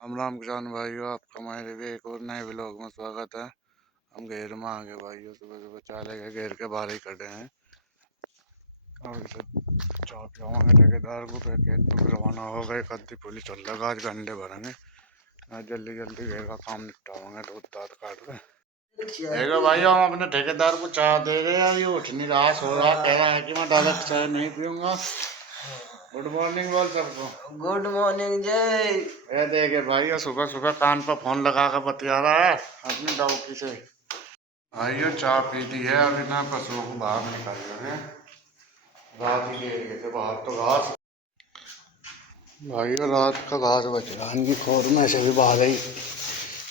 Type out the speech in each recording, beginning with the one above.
राम राम किसान भाइयों, आपका हमारे भी एक और नए व्लॉग में स्वागत है। हम घेर में आ गए भाइयों, सुबह सुबह चाले के घेर के बाहर ही खड़े हैं और इसे चाय पिलावांगे ठेकेदार को। फिर खेत में रवाना हो गए, कद्दी पुली चल रहा, आज गंडे भरेंगे। आज जल्दी जल्दी घेर का काम निपटावांगे, दूध दाद काट के। देखो भाइयों, हम अपने ठेकेदार को चाय दे रहे हैं, ये उठ नहीं रहा, सो रहा, कह रहा है कि मैं दादा चाय नहीं पीऊंगा। गुड मॉर्निंग बोल सबको। गुड मॉर्निंग जय। ये देखे भाई, सुबह सुबह कान पर फोन लगा कर बतिया रहा है अपनी डॉगी से। भाइयों चाय पी ली है, अभी ना पशुओं को बाहर निकाल रहे हैं। रात ही ले गए थे बाहर तो घास। भाइयों रात का घास बच रहा, इनकी खोर में से भी बाहर ही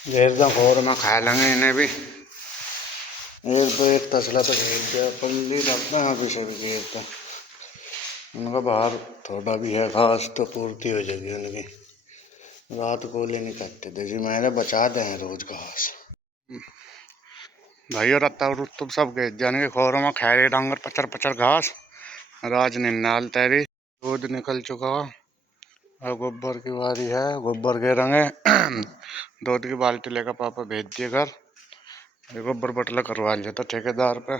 घेर दा, खोर में खा लेंगे इन्हें भी। एक तो एक तसला तो घेर दिया, पल्ली रखते हैं अभी से भी घेरता। उनका बाहर थोड़ा भी है घास तो पूर्ति हो जाएगी उनकी। रात को ले नहीं करते थे जी, मैंने बचा दे हैं रोज घास। भाइयों रत्ता रुत्तु सब गए जाने के खोरों में खैरे डांगर पचर पचर घास। राज निन्नाल तैरी दूध निकल चुका और गोबर की बारी है, गोबर के रंगे। दूध की बाल्टी लेकर पापा भेज दिए घर। ये गोबर बटला करवा लिया था ठेकेदार पे।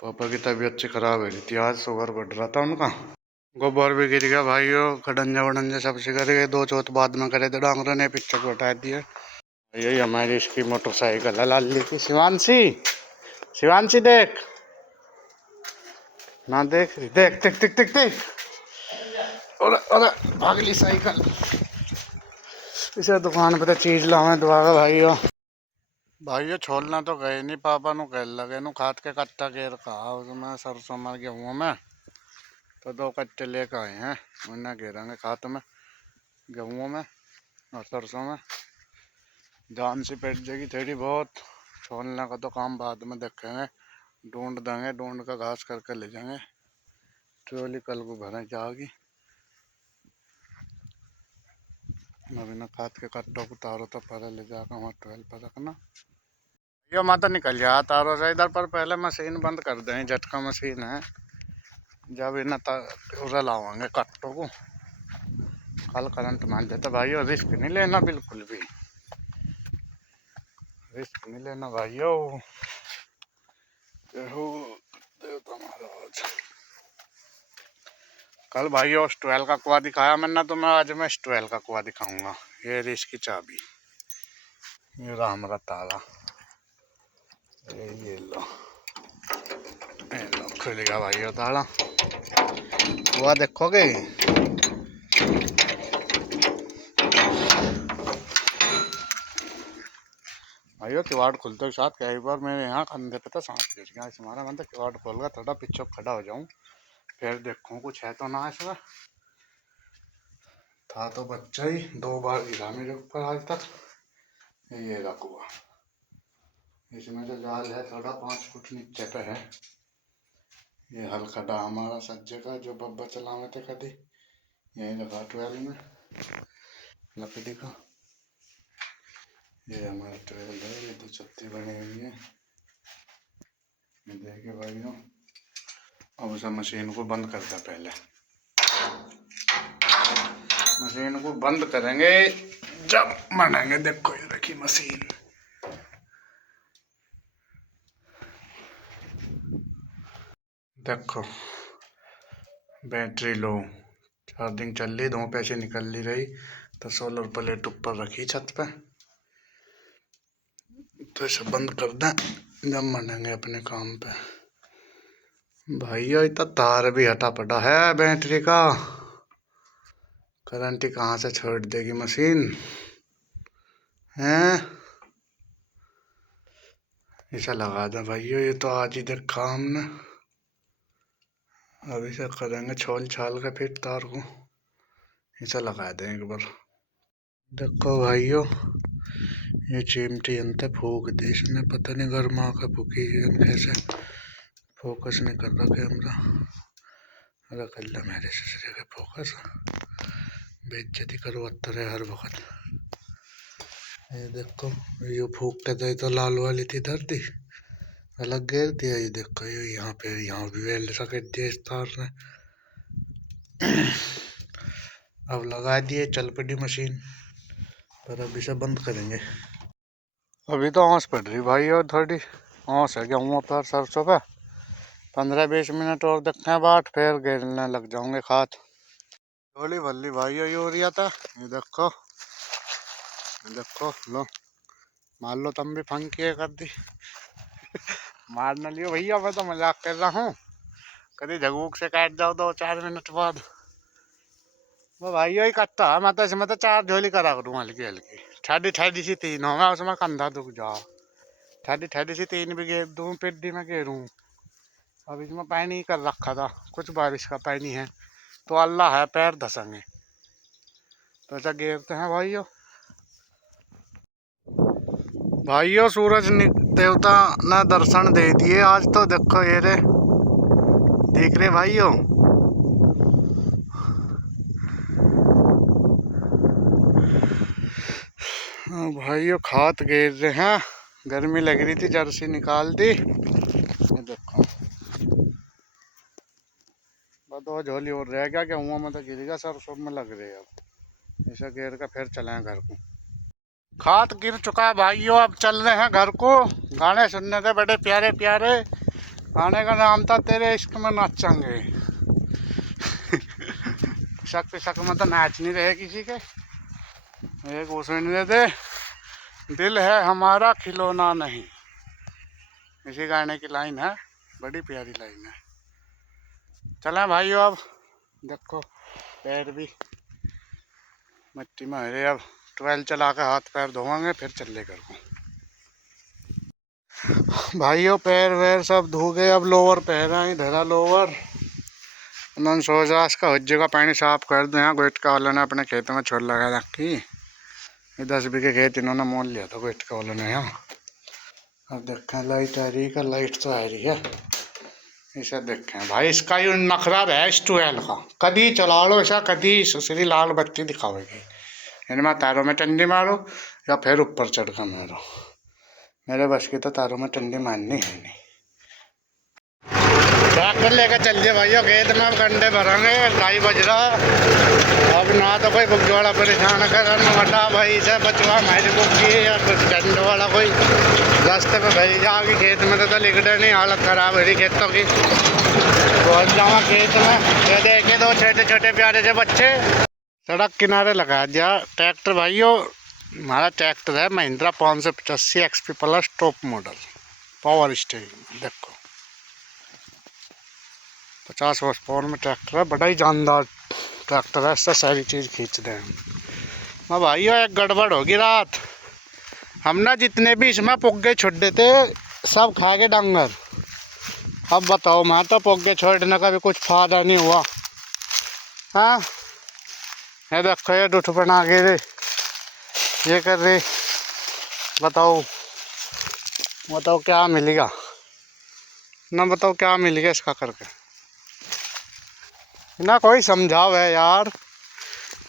पापा की तबीयत से खराब हो गई थी, आज शुगर बढ़ रहा था उनका। गोबर भी गिर गया भाइयों, खडंजा वडंजा सब से गिर गए। दो चौथ बाद में करे थे डांगरों ने, पिक्चर को हटा दिए। यही हमारी इसकी मोटरसाइकिल है लाली की। शिवांशी, शिवांशी देख ना, देख रही, देख देख देख देख देख। और भागली साइकिल। इसे दुकान पे तो चीज लावे दोबारा भाइयों। भाइयों छोड़ना तो गए नहीं, पापा नु कह लगे नु खाद के कट्टा घेर कहा उसमें सरसों मर गेहूँ में, तो 2 कट्टे लेकर आए हैं। उन्हें घेरेंगे खाद में, गेहूँ में और सरसों में। जान से पेट जाएगी थोड़ी बहुत। छोड़ने का तो काम बाद में देखेंगे, ढूंढ देंगे, ढूंढ का घास करके ले जाएंगे। ट्रॉली कल को भरे जाएगी। अभी ना खाद के कट्टों को उतारो तो पहले ले जाकर वहाँ ट्वेल पर रखना। ये माता निकल जा तारों से इधर पर, पहले मशीन बंद कर दें, झटका मशीन है। जब इन्हें उधर लावांगे कट्टों को, कल करंट मान देता भाइयों। रिस्क नहीं लेना, बिल्कुल भी रिस्क नहीं लेना भाइयों। देवता महाराज कल भाइयों स्टूएल का कुआ दिखाया मैंने तुम्हें, आज मैं स्टूएल का कुआ दिखाऊंगा। ये रही इसकी चाबी, ये रहा हमारा ताला। ये लो खुल गया भाइयों ताला। कुआ देखोगे? भाइयों किवाड़ खुलते के साथ कई बार मेरे यहाँ कंधे पे तो सांप गिर गया। इस मारा मैं तो किवाड़ खोल गया, थोड़ा पीछे खड़ा हो जाऊं, फिर देखूं कुछ है तो ना इसमें। था तो बच्चा ही, 2 बार गिरा मेरे ऊपर आज तक। ये रहा कुआ, इसमें जो जाल है थोड़ा 5 फुट नीचे पे है। ये हल खड़ा हमारा सज्जे का, जो बब्बा चलावे थे कभी, यही रखा 12 में लकड़ी का। ये हमारा 12 है, ये 2 छत्ती बनी हुई है। ये देखिए भाइयों, अब उसे मशीन को बंद करता पहले। मशीन को बंद करेंगे जब मनेंगे। देखो ये रखी मशीन, देखो बैटरी लो, चार्जिंग चल रही, 2 पैसे निकल ली रही। तो सोलर प्लेट ऊपर रखी छत पे, तो इसे बंद कर दें जब मनेंगे अपने काम पे। भाइयों इतना तार भी हटा पड़ा है बैटरी का, करंट कहाँ से छोड़ देगी मशीन हैं। इसे लगा दें भाइयों, ये तो आज ही देखा हमने। अभी से करेंगे छोल छाल के फिर तार को, इसे लगा दें एक बार। देखो भाइयों ये चिमटी अंत फूक दी इसने, पता नहीं गर्मा का फूकी कैसे, फोकस नहीं कर रहा कैमरा। अरे कर ले मेरे ससुरे के फोकस, बेइज्जती करवाता रहे हर वक्त। ये देखो ये फूकते थे तो लाल वाली थी धरती, अलग घेर दिया। ये देखो ये यहाँ पे, यहाँ भी वेल्ड सकेट दिया इस तार ने। अब लगा दिए, चल पड़ी मशीन। पर अभी से बंद करेंगे। अभी तो आँच पड़ रही भाई, और थोड़ी आँच है गेहूँ पर सरसों पे। 15-20 मिनट और देखते हैं बाद, फिर गिरने लग जाऊंगे खाद। थोड़ी भल्ली भाई यूरिया था, ये देखो देखो लो, मार लो तुम भी, फंकी कर दी। मार न लियो भैया, मैं तो मजाक कर रहा हूँ। कभी झगूक से काट जाओ 2-4 मिनट बाद। वो भाई ही कटता है, मैं तो इसमें तो 4 झोली करा करूँ हल्की हल्की। ठाडी ठाडी सी 3 होगा उसमें, कंधा दुख जाओ। ठाडी ठाडी सी 3 भी घेर दूँ, पिड्डी में घेरूँ। अब इसमें पानी कर रखा था, कुछ बारिश का पानी है तो अल्लाह है, पैर धसेंगे तो ऐसा घेरते हैं भाइयों। भाइयों सूरज देवता ने दर्शन दे दिए आज तो, देखो ये रे, देख रहे भाइयों। भाइयों खाद घेर रहे हैं, गर्मी लग रही थी जर्सी निकाल दी, ये देखो। बस झोली और रह गया, क्या हुआ में तो गिरेगा, सरसों में लग रहे अब। ऐसा घेर का फिर चले घर को। खाद गिर चुका है भाइयों, अब चल रहे हैं घर को। गाने सुनने थे बड़े प्यारे प्यारे, गाने का नाम था तेरे इश्क में नाचेंगे। शक शक में तो नाच नहीं रहे किसी के। एक वो सुनने थे, दिल है हमारा खिलौना नहीं, इसी गाने की लाइन है, बड़ी प्यारी लाइन है। चलें भाइयों अब, देखो पैर भी मिट्टी में हरे, अब 12 चला के हाथ पैर धोएंगे फिर चल घर को। भाइयों पैर वैर सब धो गए, अब लोअर पहना ही धरा लोअर। उन्होंने सोचा इसका हज्जे का पानी साफ कर दो। यहाँ गोइटका वालों ने अपने खेत में छोड़ लगा रखी, ये 10 बीघे खेत इन्होंने मोल लिया था गोइटका वालों ने यहाँ। अब देखें लाइट आ रही है, लाइट तो आ रही है। इसे देखें भाई, इसका ये नखरा है इस ट्वेल का, कभी चला लो ऐसा, कभी सुसरी लाल बत्ती दिखावेगी। इनमें तारों में टंडी मारो या फिर ऊपर चढ़ कर मारो, मेरे बस की तो तारों में टंडी मारनी है नहीं। ट्रैक्टर लेकर चल दिए भाइयों खेत में, अब कंडे भरेंगे, 2:30 बज रहा। अब ना तो कोई बुग्गी परेशान कर मटा भाई से बचवा मेरी बुग्गी या कुछ डंड वाला कोई रास्ते पे भेज जाओगी। खेत में तो लिखते नहीं, हालत खराब है खेतों की। बहुत जाऊँगा खेत में, ये देखे 2 छोटे छोटे प्यारे से बच्चे सड़क किनारे लगा दिया ट्रैक्टर। भाइयों हमारा ट्रैक्टर है Mahindra 585 XP plus top model power steering, देखो 50 हॉर्स पावर में ट्रैक्टर है, बड़ा ही जानदार ट्रैक्टर है, इससे सारी चीज़ खींच रहे हैं। अब भाइयों एक गड़बड़ होगी रात, हमने जितने भी इसमें पुग्गे छोड़े थे सब खा के डांगर। अब बताओ, मैं तो पुग्गे छोड़ने का भी कुछ फायदा नहीं हुआ। हाँ ये देखो, ये डुठ बना के रे ये कर रहे, बताओ बताओ क्या मिलेगा ना, बताओ क्या मिलेगा इसका करके ना। कोई समझाओ है यार,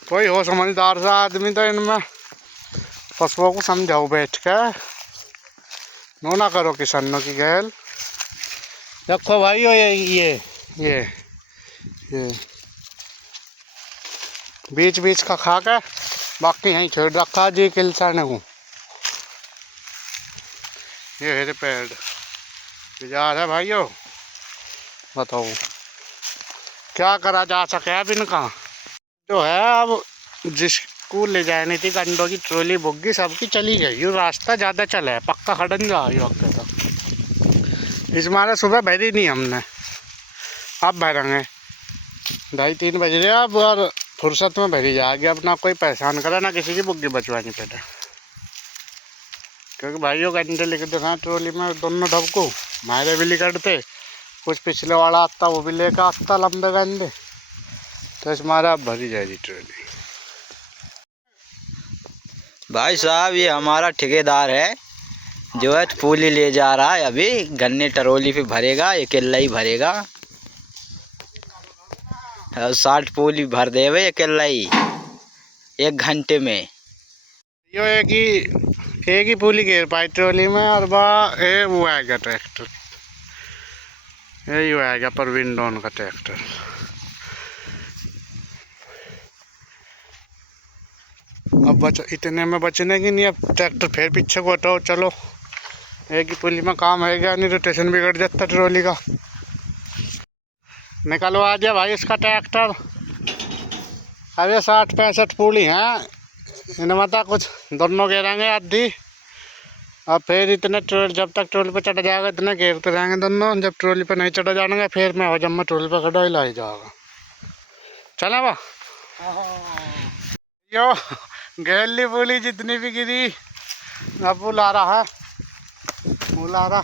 कोई हो समझदार सा आदमी तो इनमें पशुओं को समझाओ बैठ के, नो ना करो किसानों की गैल। देखो भाई ये बीच बीच का खा के बाकी यहीं छोड़ रखा जी किलसाने को। ये है पेड़ बाजार है भाइयों, बताओ क्या करा जा सके। अब इनका जो है, अब जिसको ले जानी थी गंडों की ट्रॉली बुग्गी सबकी चली गई, ये रास्ता ज़्यादा चला है, पक्का खड़न जा वक्त तक। इस मारे सुबह भरी नहीं हमने, अब भरेंगे 2:30-3 बज रहे अब, और फुर्सत में भरी जाएगी। अब ना कोई परेशान करे ना किसी की बुग्गी बचवानी पड़े, क्योंकि भाइयों गंडे लेकर देखा ट्रॉली में दोनों ढबको मारे भी लिकड़ते, कुछ पिछले वाला आता वो भी लेकर आता लंबे गंडे, तो इस मारे अब भरी जाएगी ट्रॉली। भाई साहब ये हमारा ठेकेदार है जो है पूली ले जा रहा है, अभी गन्ने ट्रॉली पे भरेगा, अकेला ही भरेगा। 60 पूली भर देवे अकेला ही 1 घंटे में। यो एक ही पूली घेर पाई ट्रॉली में, और वो आएगा ट्रैक्टर, यही आएगा परवीन डॉन का ट्रैक्टर। अब बच इतने में बचने की नहीं, अब ट्रैक्टर फिर पीछे को हटाओ। चलो एक ही पुली में काम है क्या, नहीं रोटेशन बिगड़ जाता ट्रॉली का। निकलवा दिया भाई इसका ट्रैक्टर। अब ये 60-65 पुली हैं, इनमें मता कुछ दोनों घेरेंगे आधी। अब फिर इतने जब तक ट्रॉली पे चढ़ जाएगा इतने घेरते रहेंगे दोनों। जब ट्रॉली पे नहीं चढ़ा जाएंगे फिर मैं जब मैं ट्रॉली पे खड़ा ही ला जाएगा। चला बा यो गैली पुली जितनी भी गिरी अब वो ला रहा है, वो ला रहा।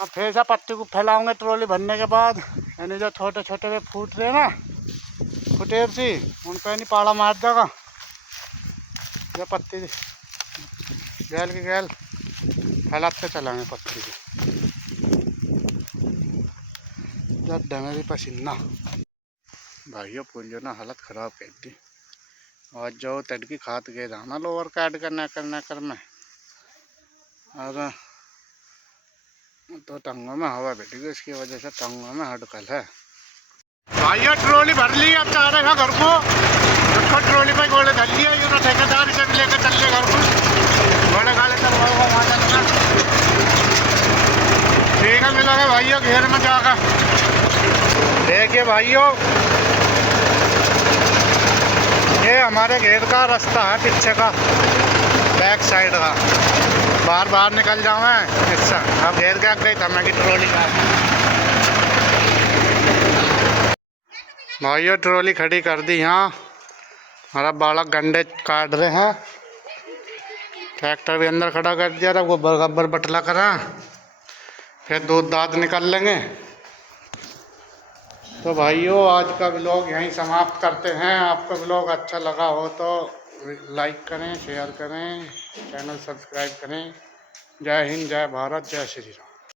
अब फिर से पत्ती को फैलाऊंगे ट्रॉली भरने के बाद। यानी जो छोटे छोटे वे फूट रहे ना फुटेर सी, उन पर नहीं पाड़ा मार देगा। ये पत्ती गैल की गैल फैलाते चलाएंगे पत्ती की। जब डमे भी पसीना भाइयों पुलियो ना हालत ख़राब कर दी। और जो तड़की खात गए था ना लोअर कैड करना में, और तो टंगों में हवा बैठी गई, इसकी वजह से टंगों में हड़कल है। भाइयों ट्रॉली भर ली, अब जा रहे घर को। उसको ट्रॉली पे घोड़े धर लिया, ये तो ठेकेदार से भी लेकर चल ले घर को। घोड़े गाड़े चलवाओगा वहाँ चलना। ठीक है, मिलोगे भाइयों घेर में जाकर। देखिए भाइयों ये हमारे घेर का रास्ता है, पीछे का बैक साइड का। बाहर बाहर निकल जाऊँ मैं इससे। अब घेर के गई था मैं कि ट्रॉली का। भाइयों ट्रॉली खड़ी कर दी यहाँ। हमारा बालक गंडे काट रहे हैं। ट्रैक्टर भी अंदर खड़ा कर दिया था, गोबर गब्बर बटला करा, फिर दूध दाँत निकल लेंगे। तो भाइयों आज का व्लॉग यहीं समाप्त करते हैं। आपको व्लॉग अच्छा लगा हो तो लाइक करें, शेयर करें, चैनल सब्सक्राइब करें। जय हिंद, जय भारत, जय श्री राम।